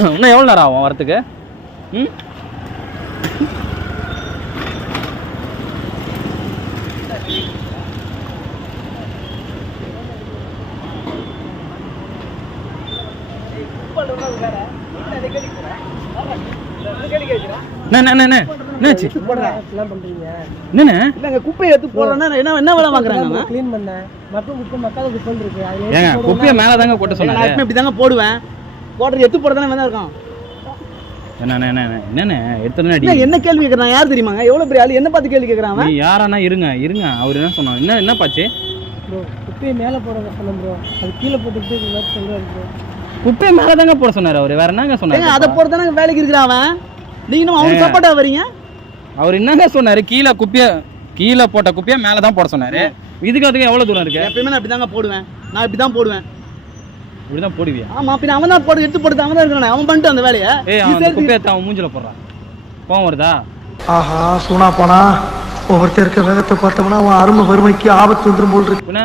இன்னும் எவ்வளோ நேரம் ஆகும் வரத்துக்கு? ம் குப்பையை எடுத்து போடுறேன்னா என்ன வேலை வாங்குறாங்க? க்ளீன் பண்ணேன். மக்கும் குப்பை மக்காத குப்பை இருக்கு. ஏங்க குப்பையை மேலே தாங்க கொட்ட சொன்னாங்க. நான் இப்படி தாங்க போடுவேன். போடுறது எடுத்து போடுறதானே வேணா இருக்கும். என்னண்ணே எடுத்துனா என்ன கேள்வி கேட்கறான்? யார் தெரியுமாங்க? எவ்வளவு பெரிய ஆளு? என்ன பார்த்து கேள்வி கேட்கறான் அவன்? யாரானா இருங்க அவர் என்ன சொன்னாங்க? என்ன பாச்சு? ப்ரோ குப்பையை மேலே போட சொன்னேன் ப்ரோ. அது கீழே போட்டுட்டு சொல்றாரு ப்ரோ. குப்பையை மேலே தாங்க போட சொன்னார் அவர். வேற என்னங்க சொன்னாரு? அதை போடுறதானே வேலைக்கு இருக்கிறான் அவன். நீங்க அவனுக்கு சப்போர்ட்டா வரீங்க. அவர் என்னங்க சொன்னாரு? கீழே போட்ட குப்பையை மேலே தான் போட சொன்னாரு. இதுக்கு அதுக்கு எவ்வளவு தூரம் இருக்கு? எப்பயுமே நான் இப்படி தாங்க போடுவேன். நான் இப்படி தான் போடுவேன். இப்படிதான் போடுவியா? ஆமா, பின்ன அவன் தான் போடு, எடுத்து போடுறது அவன் தான் இருக்கிறானே. அவன் பண்ணிட்டு அந்த வேலையை குப்பையை அவன் மூஞ்சில போடுறான். கோவம் வருதா? ஆஹா சூனா போனா ஒவ்வொருத்தருக்கு வேகத்தை பார்த்தோம்னா அவன் அருமை வறுமைக்கு ஆபத்து வந்துடும் போல் இருக்கு.